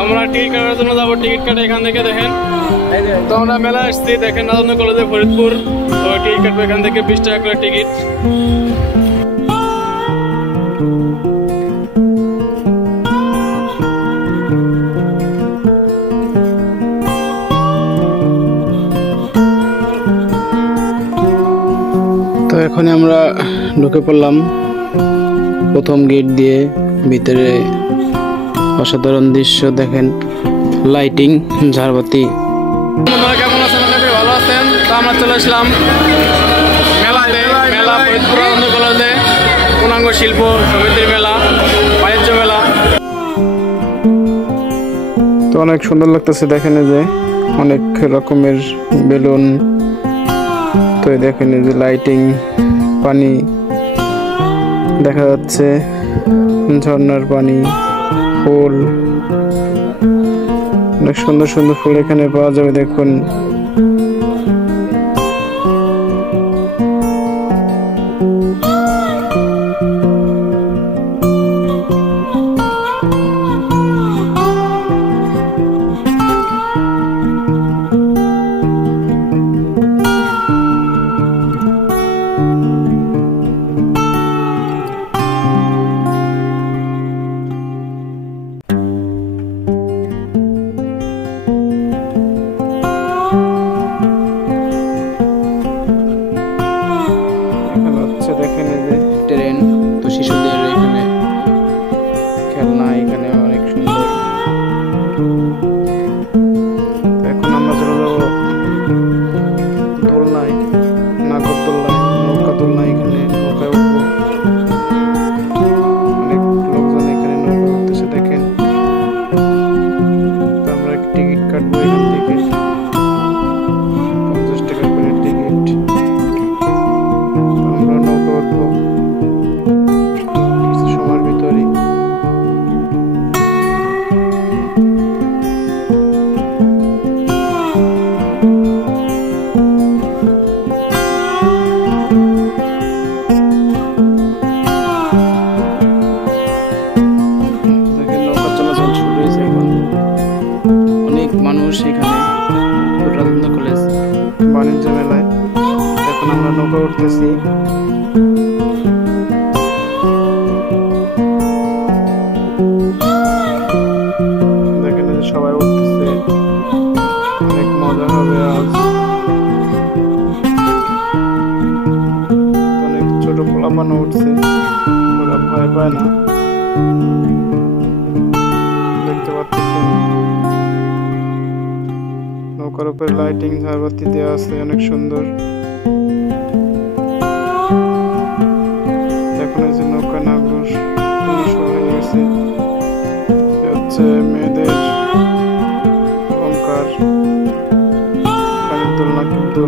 আমরা টিকিট কাটার জন্য যাবো, টিকিট কাটে এখান থেকে দেখেন। তো আমরা মেলা আসছি দেখেন, নাজন্য কলেজে ফরিদপুর। তো টিকিট কাটবো এখান থেকে 20 টাকা করে টিকিট। তো এখন আমরা ঢুকে পড়লাম প্রথম গেট দিয়ে। ভিতরে অসাধারণ দৃশ্য দেখেন, লাইটিং, ঝাড়বাতি। কেমন আছেন? ভালো আছেন? তো আমরা চলে আসলাম মেলাতে, মেলা ফরিদপুর আনন্দ কলেজে, পূর্ণাঙ্গ শিল্প সমিতির মেলা, বাণিজ্য মেলা। তো অনেক সুন্দর লাগতেছে দেখেন, যে অনেক রকমের বেলুন। তো দেখেন এই যে লাইটিং, পানি দেখা যাচ্ছে, ঝর্ণার পানি, ফুল, অনেক সুন্দর সুন্দর ফুল এখানে পাওয়া যাবে দেখুন। দেখেন এই যে ট্রেন, তো শিশুদের এখানে খেলনা, এখানে অনেক সুন্দর। এখন আমরা চলে যাবো দোলনায়, নাগরদোলনায়, নৌকা দোলনায়। এখানে নৌকায় উঠবো, অনেক লোকজন এখানে নৌকা উঠতেছে দেখেন। তো আমরা টিকিট কাটবো এখান থেকে, 50 টাকা করে টিকিট। সময়ের ভিতরে নৌকা চলাচল শুরু হয়েছে এখন। অনেক মানুষ এখানে, আনন্দ কলেজ বাণিজ্য মেলায়। এখন আমরা নৌকা উঠতেছি। সবাই উঠতেছে, অনেক মজা হবে আজ। অনেক ছোট পোলাপানও উঠছে, ওরা ভয় পায় না। দেখতে পাচ্ছেন নৌকার উপরে লাইটিং, ঝাড়বাতি দেওয়া আছে, অনেক সুন্দর। এখন এই যে নৌকা নাগর শুরু হয়ে গেছে, হচ্ছে মেয়েদের অলঙ্কার, পানির দোলনা, কিন্তু